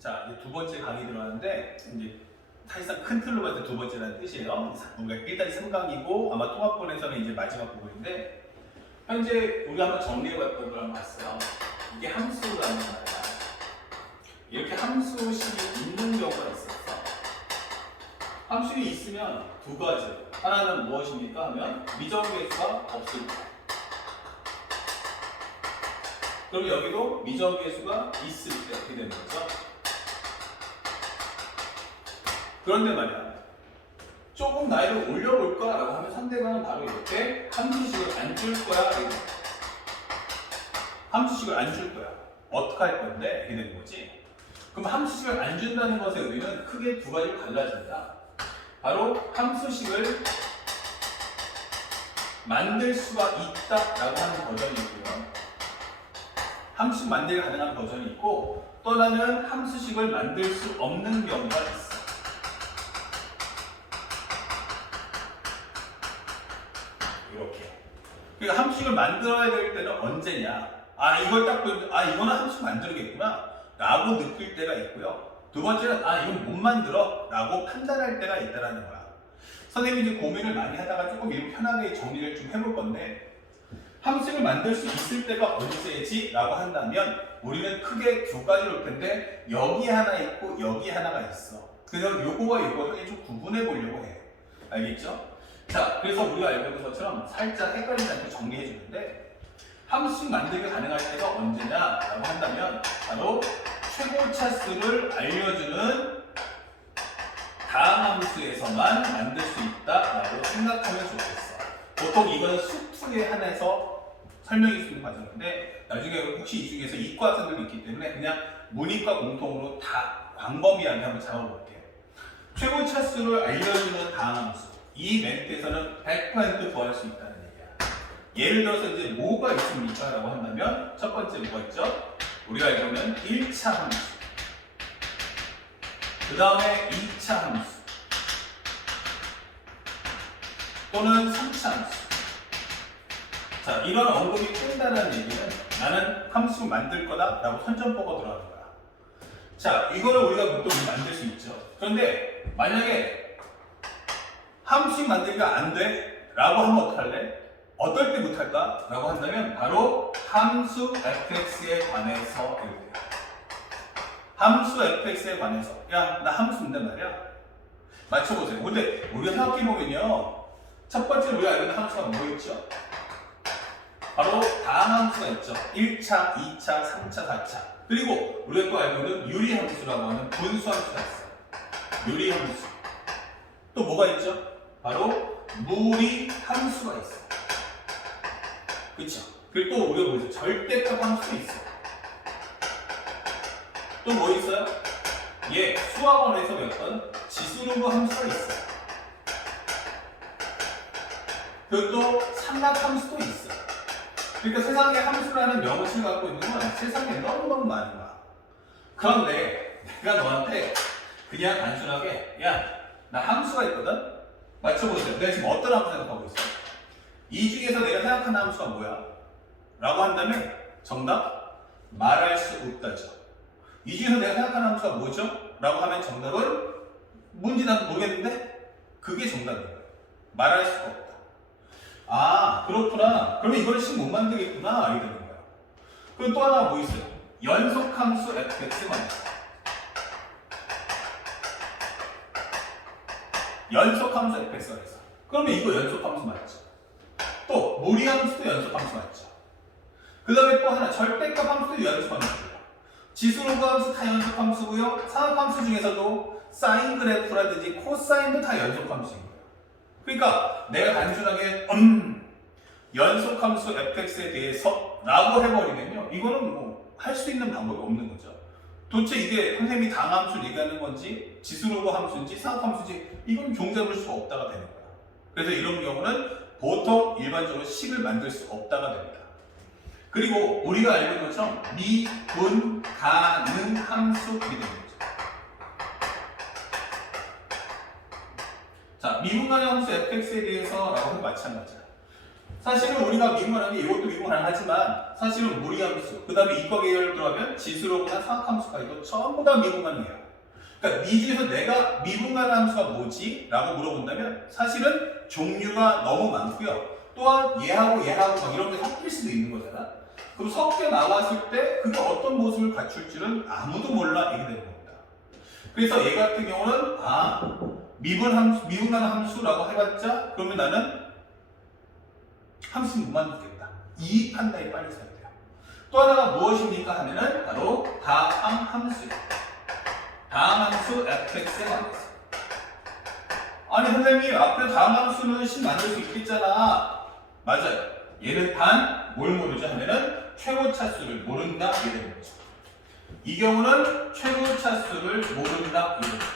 자, 이제 두 번째 강의 들어가는데, 이제 사실상 큰 틀로 봤을 때 두 번째라는 뜻이에요. 그러니까 일단 3강이고, 아마 통합본에서는 이제 마지막 부분인데, 현재 우리가 한번 정리해볼 걸 한번 봤어요. 이게 함수라는 말이야. 이렇게 함수식이 있는 경우가 있었어. 함수식이 있으면 두 가지. 하나는 무엇입니까? 하면 미정계수가 없을 때. 그럼 여기도 미정계수가 있을 때 어떻게 되는 거죠? 그런데 말이야, 조금 나이를 올려볼까? 라고 하면 상대방은 바로 이렇게 함수식을 안 줄 거야. 이렇게. 함수식을 안 줄 거야. 어떻게 할 건데? 이렇게 되는 거지. 그럼 함수식을 안 준다는 것의 의미는 크게 두 가지로 갈라진다. 바로 함수식을 만들 수가 있다라고 하는 버전이 있고요. 함수식 만들기 가능한 버전이 있고, 또 하나는 함수식을 만들 수 없는 경우가 있어. 이렇게. 그러니까 함수식을 만들어야 될 때는 언제냐? 이걸 딱 보면, 이거는 함수식 만들겠구나. 라고 느낄 때가 있고요. 두 번째는, 이건 못 만들어. 라고 판단할 때가 있다는 거야. 선생님이 이제 고민을 많이 하다가 조금 이렇게 편하게 정리를 좀 해볼 건데, 함수식을 만들 수 있을 때가 언제지? 라고 한다면, 우리는 크게 두 가지로 볼 텐데, 여기 하나 있고, 여기 하나가 있어. 그래서 요거와 요거를 좀 구분해 보려고 해. 알겠죠? 자, 그래서 우리가 알고 있는 것처럼 살짝 헷갈리지 않게 정리해 주는데, 함수식 만들기 가능할 때가 언제냐라고 한다면 바로 최고차 수를 알려주는 다음 함수에서만 만들 수 있다라고 생각하면 좋겠어. 보통 이건 수투에 한해서 설명할 수 있는 과정인데, 나중에 혹시 이 중에서 이과학생들이 있기 때문에 그냥 문이과 공통으로 다 광범위하게 한번 잡아볼게요. 최고차 수를 알려주는 다음 함수. 이 멘트에서는 100% 구할 수 있다는 얘기야. 예를 들어서 이제 뭐가 있습니까? 라고 한다면 첫 번째 뭐가 있죠? 우리가 알고 있는 1차 함수, 그 다음에 2차 함수, 또는 3차 함수. 자, 이런 언급이 뜬다는 얘기는 나는 함수 만들 거다 라고 선전포고 들어가는 거야. 자, 이거를 우리가 보통 만들 수 있죠. 그런데 만약에 함수식 만들기가 안 돼? 라고 하면 어떡할래? 어떨 때 못할까? 라고 한다면 바로 함수 fx에 관해서 이렇게 돼요. 함수 fx에 관해서 야, 나 함수 있단 말이야. 맞춰보세요. 근데 우리가 생각해보면요, 첫 번째 우리가 알고 있는 함수가 뭐였죠? 바로 다항 함수가 있죠. 1차, 2차, 3차, 4차. 그리고 우리가 또 알고 있는 유리함수라고 하는 분수함수가 있어요. 유리함수. 또 뭐가 있죠? 바로 무리함수가 있어요. 그쵸? 그리고 또 우리가 뭐 있어요? 절대값 함수 있어요. 또 뭐 있어요? 수학원에서 배웠던 지수로그 함수가 있어요. 그리고 또 삼각 함수도 있어요. 그러니까 세상에 함수라는 명칭을 갖고 있는 건 세상에 너무너무 많은 거야. 그런데 내가 너한테 그냥 단순하게 나 함수가 있거든? 맞춰보세요. 내가 지금 어떤 함수 생각하고 있어? 이 중에서 내가 생각하는 함수가 뭐야? 라고 한다면 정답? 말할 수 없다죠. 이 중에서 내가 생각하는 함수가 뭐죠? 라고 하면 정답은 뭔지 나도 모르겠는데 그게 정답인 거예요. 말할 수가 없다. 그렇구나. 그러면 이걸 식 못 만들겠구나. 이렇게 되는 거야. 그리고 또 하나 뭐 있어요? 연속함수 fx가 있어요. 연속함수 fx가 있어. 그러면 이거 연속함수 맞죠? 또 무리함수도 연속함수 맞죠? 그 다음에 또 하나 절대값 함수도 연속함수고요. 지수로그 함수 다 연속함수고요. 상학함수 중에서도 사인 그래프라든지 코사인도 다 연속함수인 거예요. 그러니까 내가 단순하게 연속함수 fx에 대해서 라고 해버리면요, 이거는 뭐 할 수 있는 방법이 없는 거죠. 도대체 이게 선생님이 당함수를 얘기하는 건지 지수로그 함수인지 상학함수인지 이건 종잡을 수 없다가 되는 거야. 그래서 이런 경우는 보통 일반적으로 식을 만들 수 없다가 됩니다. 그리고 우리가 알고 있는 것처럼 미분 가능 함수 이렇게 되는 거죠. 자, 미분 가능 함수 fx에 대해서 라고 하면 마찬가지야. 사실은 우리가 미분하는 게 이것도 미분 가능하지만 사실은 무리함수, 그 다음에 이과 계열 들어가면 지수로구나 상함수까지도 전부 다 미분 가능해요. 그러니까 이 중에서 내가 미분 가능한 함수가 뭐지? 라고 물어본다면 사실은 종류가 너무 많고요. 또한 얘하고 막 이런 게 섞일 수도 있는 거잖아. 그럼 섞여 나왔을 때 그게 어떤 모습을 갖출지는 아무도 몰라 이게 되는 겁니다. 그래서 얘 같은 경우는 미분 가능 함수라고 해봤자 그러면 나는 함수 못 만들겠다. 이 판단이 빨리 써야 돼요. 또 하나가 무엇입니까 하면은 바로 다항 함수예요. 다항 함수 fx에 관해서. 아니 선생님 앞에 다항 함수는 식 만들 수 있겠잖아. 맞아요. 얘는 단 뭘 모르죠 하면은 최고 차수를 모른다 이게 되는 거죠. 이 경우는 최고 차수를 모른다 이게 되는 거죠.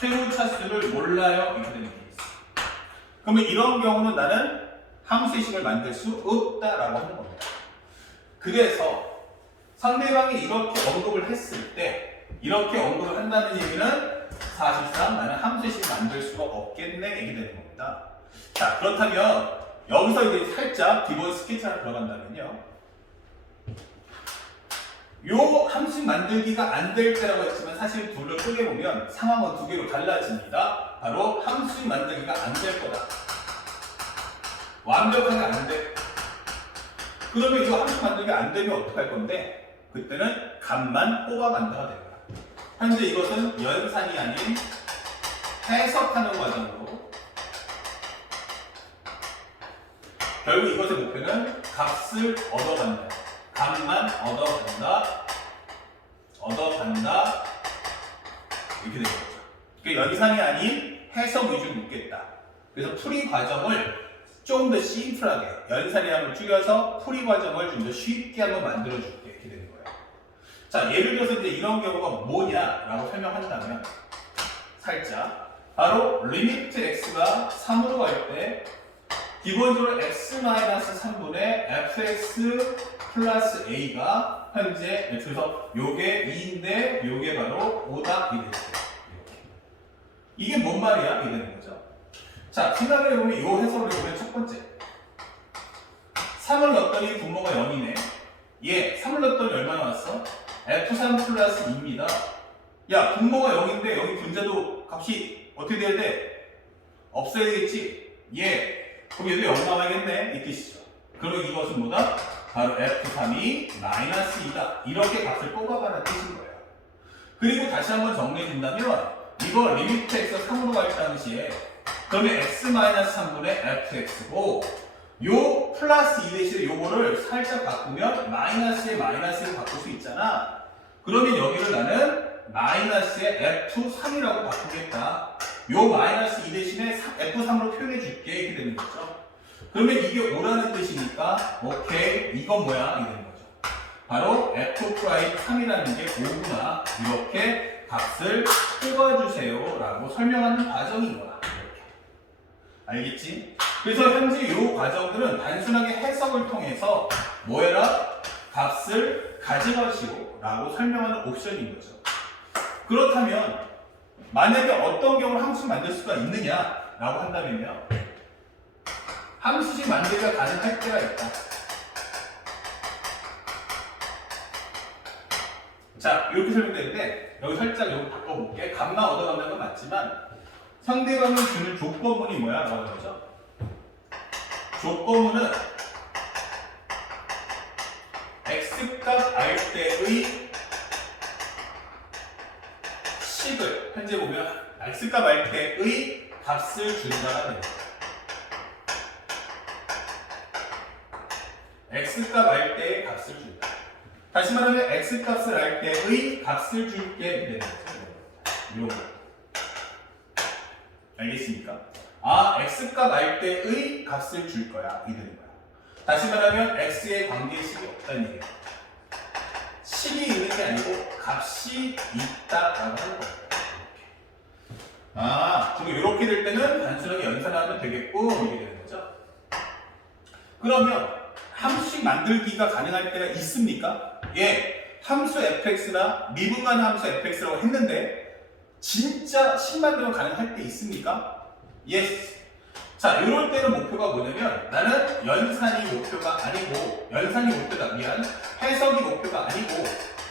최고 차수를 몰라요 이렇게 되는 게 있어요. 그러면 이런 경우는 나는 함수의 식을 만들 수 없다라고 하는 겁니다. 그래서 상대방이 이렇게 언급을 했을 때 이렇게 언급을 한다는 얘기는 사실상 나는 함수의 식을 만들 수가 없겠네 얘기 되는 겁니다. 자 그렇다면 여기서 이제 살짝 기본 스케치 하나 들어간다면요. 요 함수 만들기가 안 될 때라고 했지만 사실 둘을 크게 보면 상황은 두 개로 달라집니다. 바로 함수 만들기가 안 될 거다. 완벽하게 안 돼. 그러면 이거 함수 만들기가 안 되면 어떡할 건데? 그때는 값만 뽑아간다가 됩니다. 현재 이것은 연산이 아닌 해석하는 과정으로 결국 이것의 목표는 값을 얻어간다. 값만 얻어간다. 이렇게 되는 거죠. 그러니까 연산이 아닌 해석 위주로 묻겠다. 그래서 풀이 과정을 좀 더 심플하게 연산이랑을 줄여서 풀이 과정을 좀 더 쉽게 한번 만들어줄게 이렇게 되는 거예요. 자 예를 들어서 이제 이런 경우가 뭐냐라고 설명한다면 살짝 바로 리미트 x가 3으로 갈 때 기본적으로 x-3분의 fx 플러스 a가 현재 그래서 요게 2인데 요게 바로 5다 이 되죠. 이게 뭔 말이야? 이게 되는 거죠. 자 생각을 해보면 이 해석을 해보면 첫 번째 3을 넣었더니 분모가 0이네. 3을 넣었더니 얼마 나왔어? f3 플러스 2입니다. 야 분모가 0인데 여기 분자도 값이 어떻게 돼야 돼? 없어야 되겠지? 그럼 얘도 0 나와야겠네 이 뜻이죠. 그리고 이것은 뭐다? 바로 f3이 마이너스 2다. 이렇게 값을 뽑아가는 뜻인 거예요. 그리고 다시 한번 정리해 준다면 이거 리미트 x가 3으로 갈 당시에 그러면 x-3분의 fx고 요 플러스 2 대신에 요거를 살짝 바꾸면 마이너스에 마이너스를 바꿀 수 있잖아. 그러면 여기를 나는 마이너스의 f3이라고 바꾸겠다. 요 마이너스 2 대신에 f3으로 표현해 줄게 이렇게 되는 거죠. 그러면 이게 5라는 뜻이니까 오케이 이건 뭐야? 이게 되는 거죠. 바로 f'3이라는 게 5구나 이렇게 값을 뽑아주세요 라고 설명하는 과정인 거야. 이렇게. 알겠지? 그래서 현재 이 과정들은 단순하게 해석을 통해서 뭐해라? 값을 가져가시오 라고 설명하는 옵션인 거죠. 그렇다면 만약에 어떤 경우를 함수 만들 수가 있느냐 라고 한다면요. 함수식 만들기가 가능할 때가 있다. 자 이렇게 설명되는데 여기 살짝 여기 바꿔볼게. 값만 얻어간다는 건 맞지만 상대방이 주는 조건문이 뭐야? 라고 하는 거죠. 조건문은 x값 알 때의 식을 현재 보면 x값 알 때의 값을 준다가 됩니다. x값 알 때의 값을 준다. 다시 말하면 x값을 알 때의 값을 줄게 되는 거죠. 이런 거. 알겠습니까? x값 알 때의 값을 줄 거야. 이 되는 거야. 다시 말하면 x의 관계의 식이 없다는 얘기예요. 식이 있는 게 아니고 값이 있다라고 하는 거예요. 지금 이렇게 될 때는 단순하게 연산하면 되겠고 이렇게 되는 거죠. 그러면 함수식 만들기가 가능할 때가 있습니까? 함수 fx나 미분가능 함수 fx라고 했는데 진짜 식 만들면 가능할 때 있습니까? Yes. 자, 이럴 때는 목표가 뭐냐면 나는 연산이 목표가 아니고 연산이 목표다. 미안. 해석이 목표가 아니고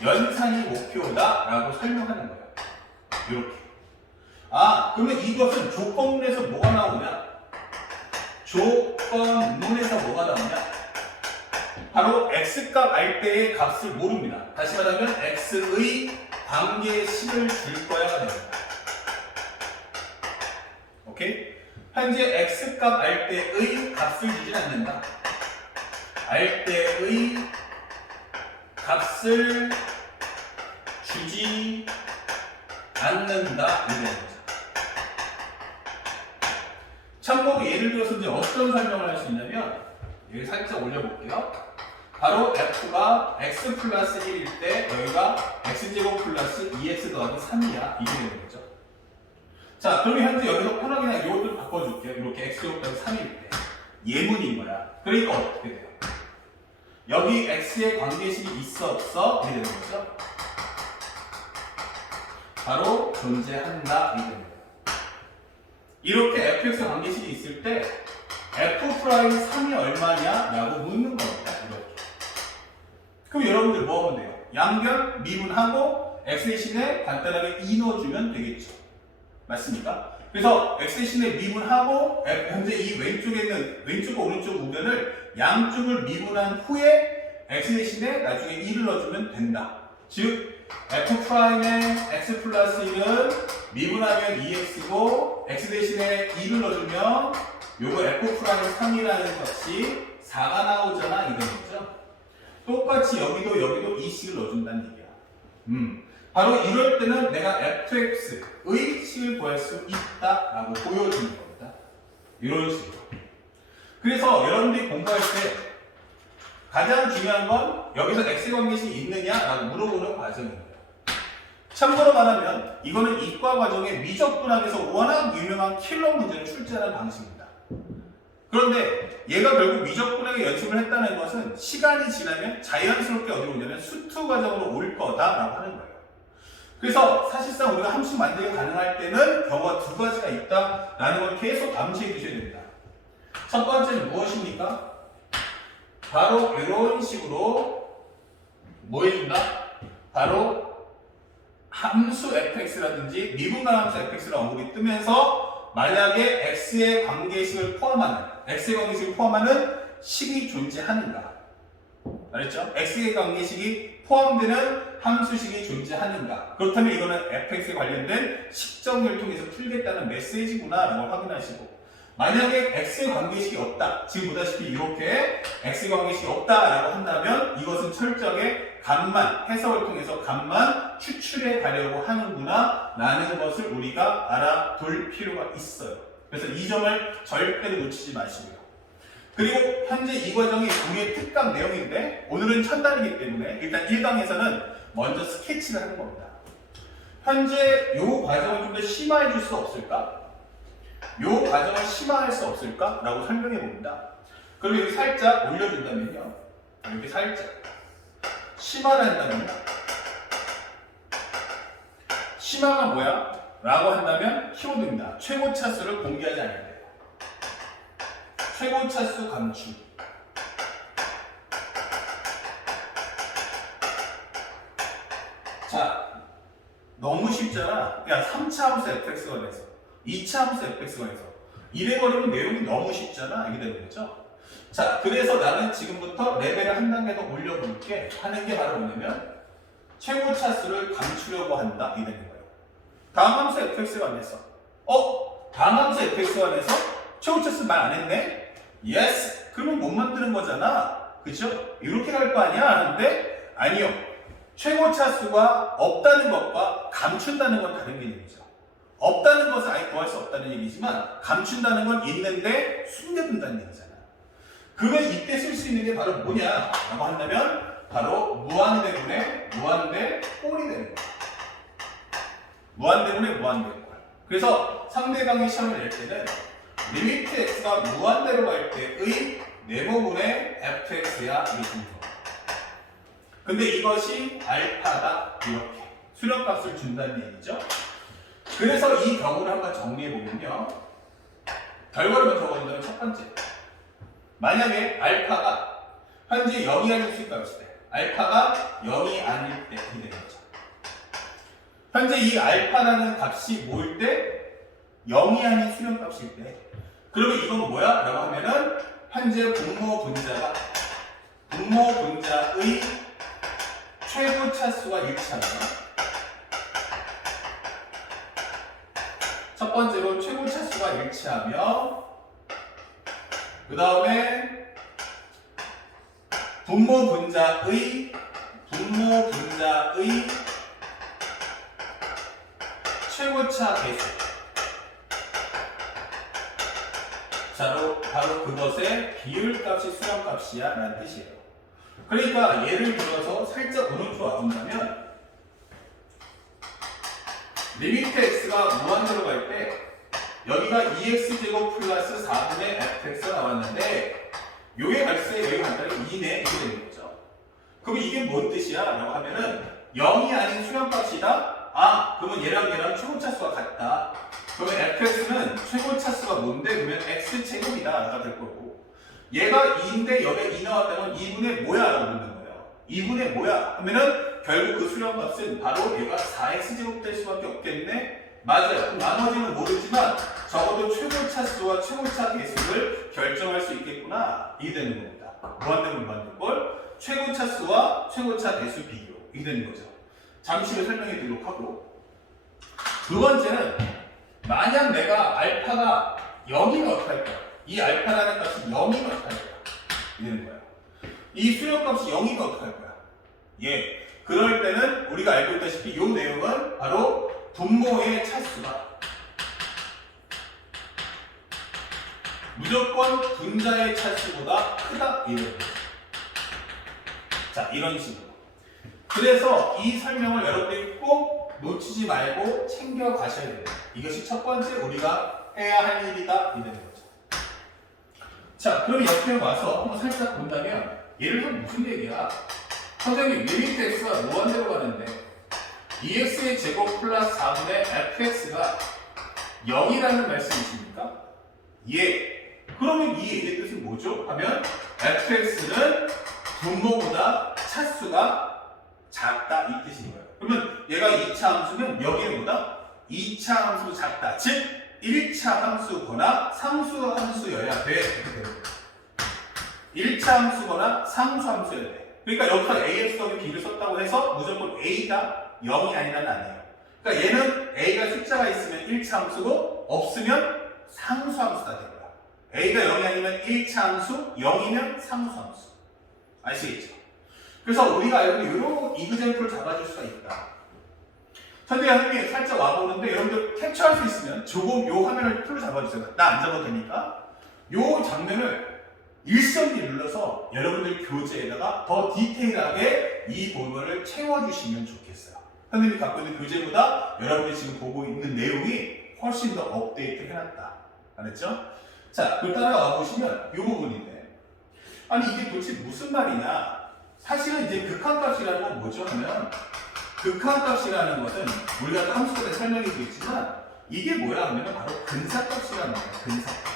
연산이 목표다라고 설명하는 거예요. 이렇게. 아, 그러면 이것은 조건문에서 뭐가 나오냐? 조건문에서 뭐가 나오냐? 바로 x값 알 때의 값을 모릅니다. 다시 말하면 x의 관계식을 줄 거야가 됩니다. 오케이? 현재 x값 알 때의 값을 주진 않는다. 알 때의 값을 주지 않는다. 이런 거죠. 참고로 예를 들어서 이제 어떤 설명을 할 수 있냐면 여기 살짝 올려볼게요. 바로 f가 x 플러스 1일 때 여기가 x제곱 플러스 2x 더하기 3이야. 이게 되는 거죠. 자, 그러면 현재 여기서 편하게 그냥 이것도 바꿔줄게요. 이렇게 x제곱 더하기 3일 때 예문인 거야. 그러니까 어떻게 돼요? 여기 x의 관계식이 있어 없어? 이게 되는 거죠. 바로 존재한다. 이게 되는 거예요. 이렇게 fx 관계식이 있을 때 f'3이 얼마냐? 라고 묻는 겁니다. 이렇게. 그럼 여러분들 뭐 하면 돼요? 양변 미분하고 x 대신에 간단하게 2 넣어주면 되겠죠. 맞습니까? 그래서 x 대신에 미분하고 현재 이 왼쪽에 있는 왼쪽과 오른쪽 우변을 양쪽을 미분한 후에 x 대신에 나중에 2를 넣어주면 된다. 즉 f'의 x 플러스 1은 미분하면 2x고 x 대신에 2를 넣어주면 요거 f'3이라는 것이 4가 나오잖아. 이런 거죠. 똑같이 여기도 2식을 넣어준다는 얘기야. 바로 이럴 때는 내가 fx의 식을 구할 수 있다라고 보여주는 겁니다. 이런 식으로. 그래서 여러분들이 공부할 때 가장 중요한 건 여기서 x 관계식이 있느냐라고 물어보는 과정입니다. 참고로 말하면 이거는 이과 과정의 미적분학에서 워낙 유명한 킬러 문제를 출제하는 방식입니다. 그런데 얘가 결국 미적분학에 연습을 했다는 것은 시간이 지나면 자연스럽게 어디로 오냐면 수투 과정으로 올 거다라고 하는 거예요. 그래서 사실상 우리가 함수 만들기 가능할 때는 경우가 두 가지가 있다라는 걸 계속 암시해 주셔야 됩니다. 첫 번째는 무엇입니까? 바로 이런 식으로 뭐 해준다? 바로 함수 fx라든지 미분간 함수 fx라 언급이 뜨면서 만약에 x의 관계식을 포함하는 식이 존재하는가? 알았죠? x의 관계식이 포함되는 함수식이 존재하는가? 그렇다면 이거는 fx에 관련된 식정리를 통해서 풀겠다는 메시지구나 라고 확인하시고, 만약에 x의 관계식이 없다, 지금 보다시피 이렇게 x의 관계식이 없다라고 한다면 이것은 철저하게 값만, 해석을 통해서 값만 추출해 가려고 하는구나 라는 것을 우리가 알아둘 필요가 있어요. 그래서 이 점을 절대로 놓치지 마시고요. 그리고 현재 이 과정이 우리의 특강 내용인데 오늘은 첫날이기 때문에 일단 1강에서는 먼저 스케치를 하는 겁니다. 현재 이 과정을 좀 더 심화해 줄 수 없을까? 이 과정을 심화할 수 없을까? 라고 설명해 봅니다. 그럼 여기 살짝 올려준다면요. 이렇게 살짝 심화를 한다면요. 심화가 뭐야? 라고 한다면 키워드입니다. 최고 차수를 공개하지 않을 때. 최고 차수 감출. 자, 너무 쉽잖아. 야, 3차 함수 fx가 돼서 2차 함수 fx가 돼서 이래버리면 내용이 너무 쉽잖아. 이게 되는 거죠. 자, 그래서 나는 지금부터 레벨을 한 단계 더 올려볼게 하는 게 바로 뭐냐면 최고 차수를 감추려고 한다. 이게 되는 거예요. 다음 함수 fx가 돼서 다음 함수 fx가 돼서 최고 차수 말 안 했네? yes. 그러면 못 만드는 거잖아. 그쵸? 이렇게 갈 거 아니야? 하는데 아니요. 최고 차수가 없다는 것과 감춘다는 건 다른 개념이죠. 없다는 것은 아예 구할 수 없다는 얘기지만 감춘다는 건 있는데 숨겨둔다는 얘기잖아. 그러면 이때 쓸 수 있는 게 바로 뭐냐라고 한다면 바로 무한대분의 무한대 꼴이 되는 거야. 무한대분의 무한대 꼴. 그래서 상대방의 시험을 낼 때는 리미트 x가 무한대로 갈 때의 네모분의 fx야 이렇게 됩니다. 근데 이것이 알파다 이렇게 수렴값을 준다는 얘기죠. 그래서 이 경우를 한번 정리해 보면요. 결과를 적어준다면 첫 번째. 만약에 알파가 현재 0이 아닌 수값일 때, 알파가 0이 아닐 때 이렇게 되는 거죠. 현재 이 알파라는 값이 뭐일 때? 0이 아닌 수렴값일 때. 그러면 이건 뭐야? 라고 하면은 현재 분모 분자의 최고 차수가 일치하면, 첫 번째로 최고 차수가 일치하며, 그 다음에 분모 분자의 최고차 계수. 바로 그것의 비율값이 수렴값이야 라는 뜻이에요. 그러니까 예를 들어서 살짝 오른쪽으로 와본다면, 리미트 x가 무한대로 갈 때 여기가 2x제곱 플러스 4분의 fx가 나왔는데, 요게 갈수록 여기 간다면 2네 이렇게 되는 거죠. 그럼 이게 뭔 뜻이야? 라고 하면은 0이 아닌 수렴값이다. 그러면 얘랑 최고차수가 같다. 그러면 fx는 최고차수가 뭔데? 그러면 x제곱이다 라가 될 거고, 얘가 2인데 여기에 2 나왔다면 2분의 뭐야? 라고 묻는 거예요. 2분의 뭐야? 하면은 결국 그 수렴값은 바로 얘가 4x제곱 될 수밖에 없겠네? 맞아요. 나머지는 모르지만 적어도 최고차수와 최고차 계수를 결정할 수 있겠구나. 이게 되는 겁니다. 무한대면 무한대꼴, 최고차수와 최고차 계수 비교. 이게 되는 거죠. 잠시 후에 설명해 드리도록 하고, 두 번째는 만약 내가 알파가 0이면 어떻게 할 거야? 이 알파라는 값이 0이면 어떻게 할 거야? 이러는 거야. 이 수렴값이 0이면 어떻게 할 거야? 그럴 때는 우리가 알고 있다시피 이 내용은 바로 분모의 차수가 무조건 분자의 차수보다 크다 이런 거죠. 자, 이런 식으로. 그래서 이 설명을 여러분들이 꼭 놓치지 말고 챙겨 가셔야 됩니다. 이것이 첫 번째 우리가 해야 할 일이다 이런 거죠. 자, 그럼 옆에 와서 한번 살짝 본다면, 예를 들어 무슨 얘기야? 선생님, 리미트 x가 무한대로 가는데 2x의 제곱 플러스 4분의 fx가 0이라는 말씀이십니까? 그러면 이 얘기의 뜻은 뭐죠? 하면 fx는 분모보다 차수가 작다 이 뜻인 거예요. 그러면 얘가 2차 함수면 여기는 뭐다? 2차 함수로 작다. 즉 1차 함수거나 상수 함수여야 돼. 1차 함수거나 상수 함수여야 돼. 그러니까 여기서 AX하고 B를 썼다고 해서 무조건 A가 0이 아니라는 아니에요. 그러니까 얘는 A가 숫자가 있으면 1차 함수고 없으면 상수 함수가 될 거야. A가 0이 아니면 1차 함수, 0이면 상수 함수. 아시겠죠? 그래서 우리가 알고 있는 이런 이그젠플을 잡아줄 수가 있다. 선생님이 살짝 와보는데 여러분들 캡처할 수 있으면 조금 요 화면을 풀로 잡아주세요. 나 안 잡아도 되니까. 요 장면을 일성기 눌러서 여러분들 교재에다가 더 디테일하게 이 부분을 채워주시면 좋겠어요. 선생님이 갖고 있는 교재보다 여러분이 지금 보고 있는 내용이 훨씬 더 업데이트 해놨다. 알았죠? 자, 그걸 따라와 보시면 이 부분인데, 아니 이게 도대체 무슨 말이냐? 사실은 이제 극한값이라는 건 뭐죠? 하면 극한값이라는 것은 우리가 함수에 설명해 드리겠지만 이게 뭐야 하면 바로 근사값이라는 거예요. 근사값.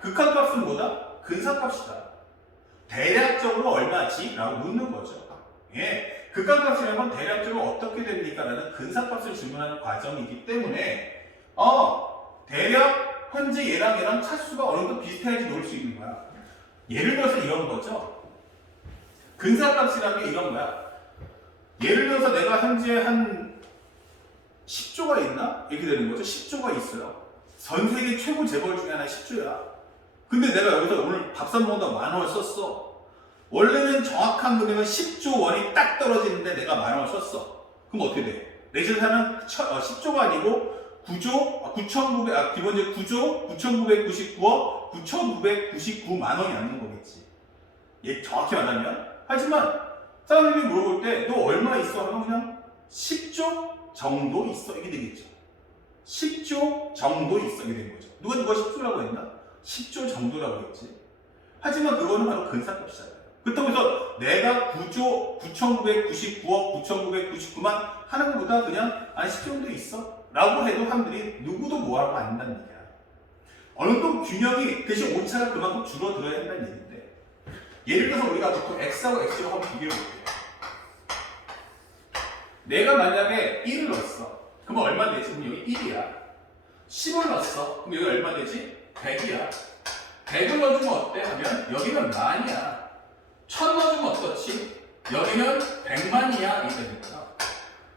극한값은 뭐다? 근사값이다. 대략적으로 얼마지? 라고 묻는 거죠. 극한값이라는 건 대략적으로 어떻게 됩니까? 라는 근사값을 질문하는 과정이기 때문에 대략 현재 얘랑 차수가 어느 정도 비슷해야지 놓을 수 있는 거야. 예를 들어서 이런 거죠. 근사값이라는 게 이런 거야. 예를 들어서 내가 현재 한 10조가 있나? 이렇게 되는 거죠. 10조가 있어요. 전 세계 최고 재벌 중에 하나 10조야. 근데 내가 여기서 오늘 밥사 먹는다고 10,000원을 썼어. 원래는 정확한 금액은 10조 원이 딱 떨어지는데 내가 10,000원을 썼어. 그럼 어떻게 돼? 내 재산은 10조가 아니고 9조, 기본적으로 9조 9,999억 9,999만 원이 남는 거겠지. 얘 정확히 말하면. 하지만 사람들이 물어볼 때 너 얼마 있어? 하면 그냥 10조 정도 있어. 이게 되겠죠. 10조 정도 있어. 이게 된 거죠. 누가 10조라고 했나? 10조 정도라고 했지. 하지만 그거는 바로 근사값이잖아요. 그렇다고 해서 내가 9조 9,999억 9,999만 하는 것보다 그냥 10조 정도 있어. 라고 해도 사람들이 누구도 뭐라고 안 한다는 얘기야. 어느 정도 균형이 대신 오차가 그만큼 줄어들어야 한다는 얘기인데, 예를 들어서 우리가 보통 x하고 x로 한번 비교해 볼게요. 내가 만약에 1을 넣었어. 그러면 얼마 되지? 그럼 여기 1이야. 10을 넣었어. 그럼 여기 얼마 되지? 100이야. 100을 넣어주면 어때? 하면 여기는 만이야. 1000 넣어주면 어떻지? 여기는 100만이야. 이렇게 되니까.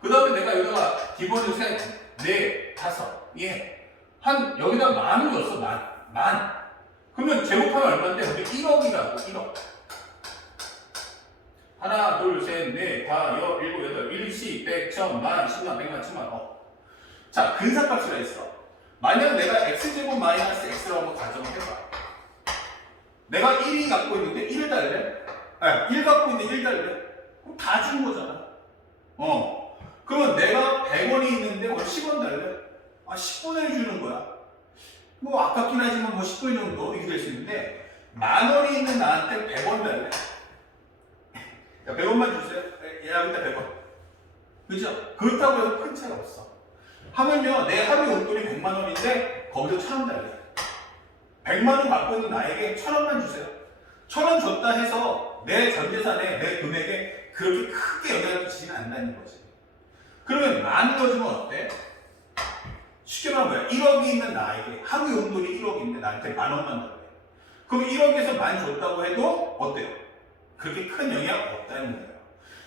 그 다음에 내가 여기다가 기본으로 셋, 넷, 다섯, 예. 여기다 만을 넣었어. 만. 그러면 제곱하면 얼마인데? 여기 1억이라고. 1억. 하나, 둘, 셋, 넷, 다, 여, 일곱, 여덟, 일시, 백, 천, 만, 십만, 백만, 천만. 자, 근사값이라 했어. 만약 내가 x제곱 마이너스 x라고 한번 가정을 해봐. 내가 1이 갖고 있는데 1을 달래? 1 갖고 있는데 1 달래? 그럼 다 준 거잖아. 그러면 내가 100원이 있는데 10원 달래? 10분의 1 주는 거야. 뭐 아깝긴 하지만 뭐 10분의 1 정도 이렇게 될 수 있는데, 10,000원이 있는 나한테 100원 달래? 야, 100원만 주세요. 야, 일단 100원. 그죠? 그렇다고 해서 큰 차이가 없어. 하면요, 내 하루 용돈이 100만 원인데 거기서 1,000원 달래. 100만 원 갖고 있는 나에게 1,000원만 주세요. 1,000원 줬다 해서 내 전재산에, 내 금액에 그렇게 크게 영향을 끼치지는 않는다는 거지. 그러면 만을 넣어주면 어때? 쉽게 말하면 뭐야? 1억이 있는 나에게 하루 용돈이 1억인데 나한테 10,000원만 달래. 그럼 1억에서 만 줬다고 해도 어때요? 그렇게 큰 영향 없다는 거예요.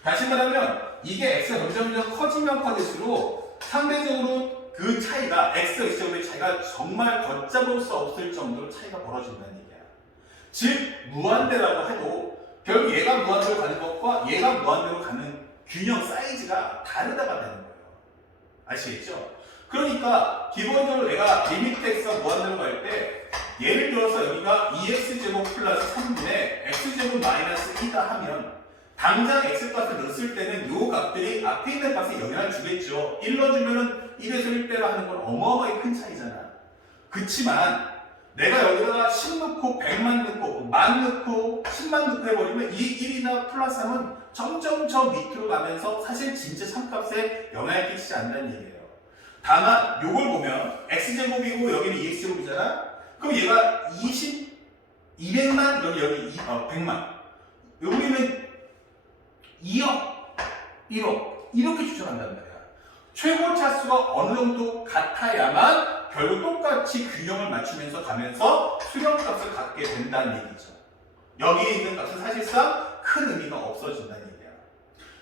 다시 말하면 이게 x가 점점 커지면 커질수록 상대적으로 그 차이가 x, x제곱의 차이가 정말 걷잡을 수 없을 정도로 차이가 벌어진다는 얘기야. 즉 무한대라고 해도 결국 얘가 무한대로 가는 것과 얘가 무한대로 가는 균형 사이즈가 다르다가 되는 거예요. 아시겠죠? 그러니까 기본적으로 내가 리미트 x가 무한대로 갈 때, 예를 들어서 여기가 2x제곱 플러스 3분의 x제곱 마이너스 2다 하면 당장 x값을 넣었을 때는 요 값들이 앞에 있는 값에 영향을 주겠죠. 1 넣어주면은 1에서 1대로 하는 건 어마어마하게 큰 차이잖아. 그치만 내가 여기다가 10 넣고 100만 넣고 10,000 넣고 10만 넣고 해버리면 이 1이나 플러스 3은 점점 저 밑으로 가면서 사실 진짜 참값에 영향을 끼치지 않는다는 얘기예요. 다만 요걸 보면 x제곱이고 여기는 2x제곱이잖아. 그럼 얘가 200만, 여기 100만. 여기는 2억, 1억 이렇게 추정한단 말이야. 최고 차수가 어느 정도 같아야만 결국 똑같이 균형을 맞추면서 가면서 수렴값을 갖게 된다는 얘기죠. 여기에 있는 값은 사실상 큰 의미가 없어진다는 얘기야.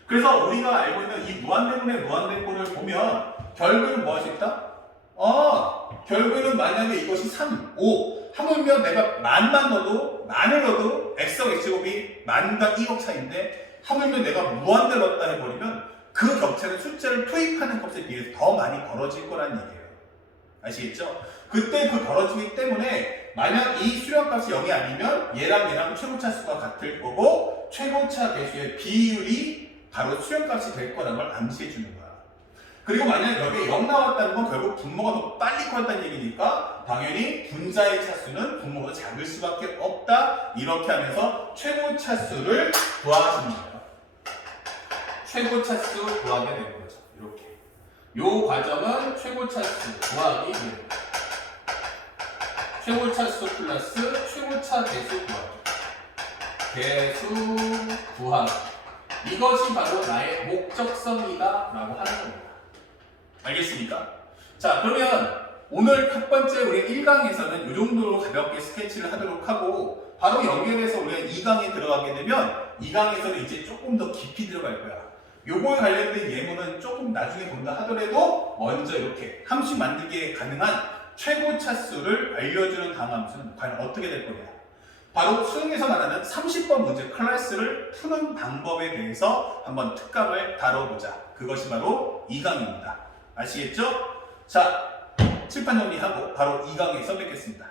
그래서 우리가 알고 있는 이 무한대분의 무한대꼴을 보면 결국은 뭐 할 수 있다? 결국에는 만약에 이것이 3, 5 하물며 내가 만만 넣어도, 만을 넣어도 x와 x제곱이 만과 1억 차이인데 하물며 내가 무한대로 넣었다 해버리면 그 격차는 숫자를 투입하는 값에 비해서 더 많이 벌어질 거라는 얘기예요. 아시겠죠? 그때 그 벌어지기 때문에 만약 이 수렴값이 0이 아니면 얘랑 최고차 수가 같을 거고 최고차 배수의 비율이 바로 수렴값이 될 거라는 걸 암시해 주는 거야. 그리고 만약 여기에 0 나왔다는 건 결국 분모가 더 빨리 커졌다는 얘기니까 당연히 분자의 차수는 분모가 작을 수밖에 없다. 이렇게 하면서 최고 차수를 구하시는 거예요. 최고 차수 구하게 되는 거죠. 이렇게. 요 과정은 최고 차수 구하기 이렇게. 최고 차수 플러스 최고차 배수 구하기. 배수 구하기. 이것이 바로 나의 목적성이다 라고 하는 겁니다. 알겠습니까? 자, 그러면 오늘 첫 번째 우리 1강에서는 이 정도로 가볍게 스케치를 하도록 하고 바로 연결해서 우리가 2강에 들어가게 되면 2강에서는 이제 조금 더 깊이 들어갈 거야. 요거에 관련된 예문은 조금 나중에 본다 하더라도 먼저 이렇게 함수 만들기에 가능한 최고 차수를 알려주는 다음 함수는 과연 어떻게 될 거냐. 바로 수능에서 말하는 30번 문제 클래스를 푸는 방법에 대해서 한번 특강을 다뤄보자. 그것이 바로 2강입니다. 아시겠죠? 자, 칠판 정리하고 바로 2강에서 뵙겠습니다.